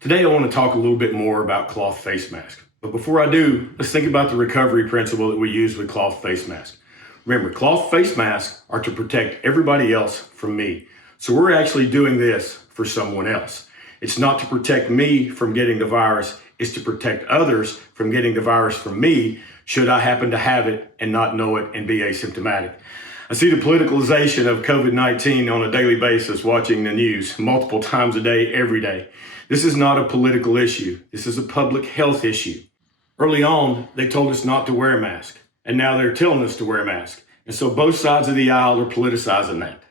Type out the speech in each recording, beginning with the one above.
Today, I want to talk a little bit more about cloth face masks. But before I do, let's think about the recovery principle that we use with cloth face masks. Remember, cloth face masks are to protect everybody else from me. So we're actually doing this for someone else. It's not to protect me from getting the virus, it's to protect others from getting the virus from me should I happen to have it and not know it and be asymptomatic. I see the politicalization of COVID-19 on a daily basis watching the news multiple times a day, every day. This is not a political issue. This is a public health issue. Early on, they told us not to wear a mask, and now they're telling us to wear a mask. And so both sides of the aisle are politicizing that.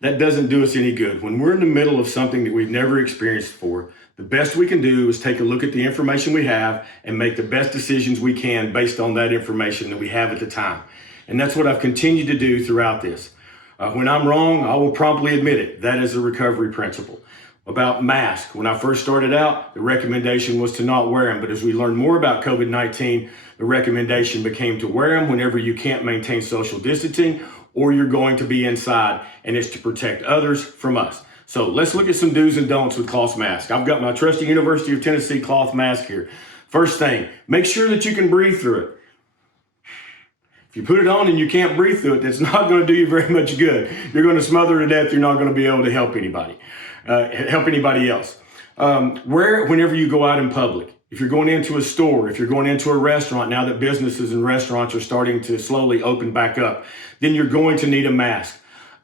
That doesn't do us any good. When we're in the middle of something that we've never experienced before, the best we can do is take a look at the information we have and make the best decisions we can based on that information that we have at the time. And that's what I've continued to do throughout this. When I'm wrong, I will promptly admit it. That is a recovery principle. About masks, when I first started out, the recommendation was to not wear them. But as we learned more about COVID-19, the recommendation became to wear them whenever you can't maintain social distancing or you're going to be inside, and it's to protect others from us. So let's look at some do's and don'ts with cloth masks. I've got my trusty University of Tennessee cloth mask here. First thing, make sure that you can breathe through it. If you put it on and you can't breathe through it, that's not going to do you very much good. You're going to smother to death. You're not going to be able to help anybody else. Wear it whenever you go out in public. If you're going into a store, if you're going into a restaurant, now that businesses and restaurants are starting to slowly open back up, then you're going to need a mask.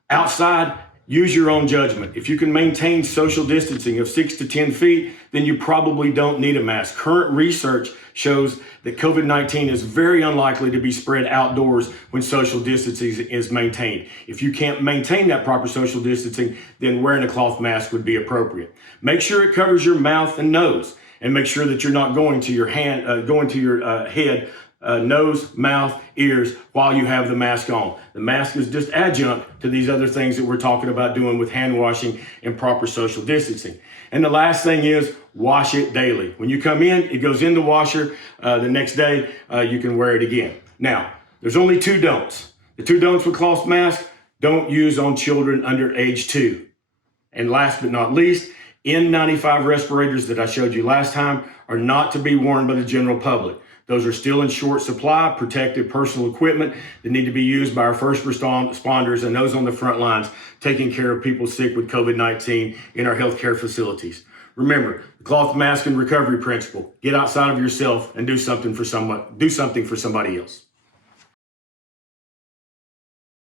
Outside, use your own judgment. If you can maintain social distancing of 6 to 10 feet, then you probably don't need a mask. Current research shows that COVID-19 is very unlikely to be spread outdoors when social distancing is maintained. If you can't maintain that proper social distancing, then wearing a cloth mask would be appropriate. Make sure it covers your mouth and nose, and make sure that you're not going to your head, nose, mouth, ears while you have the mask on. The mask is just adjunct to these other things that we're talking about doing with hand washing and proper social distancing. And the last thing is wash it daily. When you come in, it goes in the washer. The next day, you can wear it again. Now, there's only two don'ts. The two don'ts with cloth masks: don't use on children under age 2. And last but not least, N95 respirators that I showed you last time are not to be worn by the general public. Those are still in short supply, protective personal equipment that need to be used by our first responders and those on the front lines taking care of people sick with COVID-19 in our healthcare facilities. Remember, the cloth mask and recovery principle: get outside of yourself and do something for somebody else.